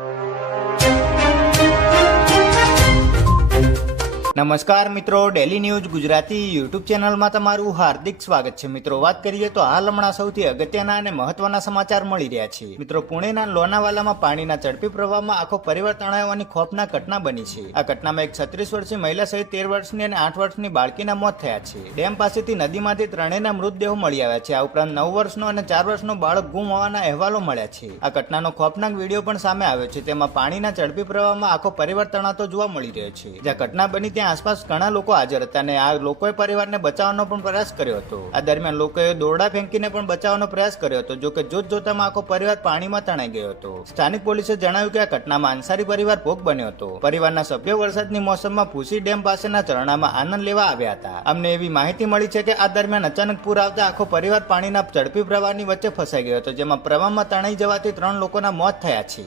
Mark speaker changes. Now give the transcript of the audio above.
Speaker 1: you. નમસ્કાર મિત્રો daily news Gujarati YouTube ચેનલમાં તમારું હાર્દિક સ્વાગત છે. મિત્રો, વાત કરીએ તો હાલ હમણાં સૌથી અગત્યના અને મહત્વના સમાચાર મળી રહ્યા છે. મિત્રો, પુણેના લોનાવાલામાં પાણીના ઝડપી પ્રવાહમાં આખો પરિવાર તણાવવાની ખોફના ઘટના બની છે. આ ઘટનામાં એક છત્રીસ વર્ષીય મહિલા સહિત તેર વર્ષની અને આઠ વર્ષની બાળકીના મોત થયા છે. ડેમ પાસેથી નદીમાંથી ત્રણેયના મૃતદેહો મળી આવ્યા છે. આ ઉપરાંત નવ વર્ષનો અને ચાર વર્ષનો બાળક ગુમ હોવાના અહેવાલો મળ્યા છે. આ ઘટનાનો ખોફનાક વીડિયો પણ સામે આવ્યો છે. તેમાં પાણીના ઝડપી પ્રવાહમાં આખો પરિવાર તણાતો જોવા મળી રહ્યો છે. જ્યાં ઘટના બની ત્યાં આસપાસ ઘણા લોકો હાજર હતા અને આ લોકોએ પરિવારને બચાવવાનો પણ પ્રયાસ કર્યો હતો. આ દરમિયાન લોકોએ દોરડા ફેંકીને પણ બચાવવાનો પ્રયાસ કર્યો હતો, જોકે જોત જોતામાં આખો પરિવાર પાણીમાં તણાઈ ગયો હતો. સ્થાનિક પોલીસે જણાવ્યું કે આ ઘટનામાં અંસારી પરિવાર ભોગ બન્યો હતો. પરિવારના સભ્યો વરસાદની મોસમમાં ભૂસી ડેમ પાસેના ઝરણામાં આનંદ લેવા આવ્યા હતા. અમને એવી માહિતી મળી છે કે આ દરમિયાન અચાનક પૂર આવતા આખો પરિવાર પાણીના ઝડપી પ્રવાહની વચ્ચે ફસાઈ ગયો હતો, જેમાં પ્રવાહમાં તણાઈ જવાથી ત્રણ લોકોના મોત થયા છે.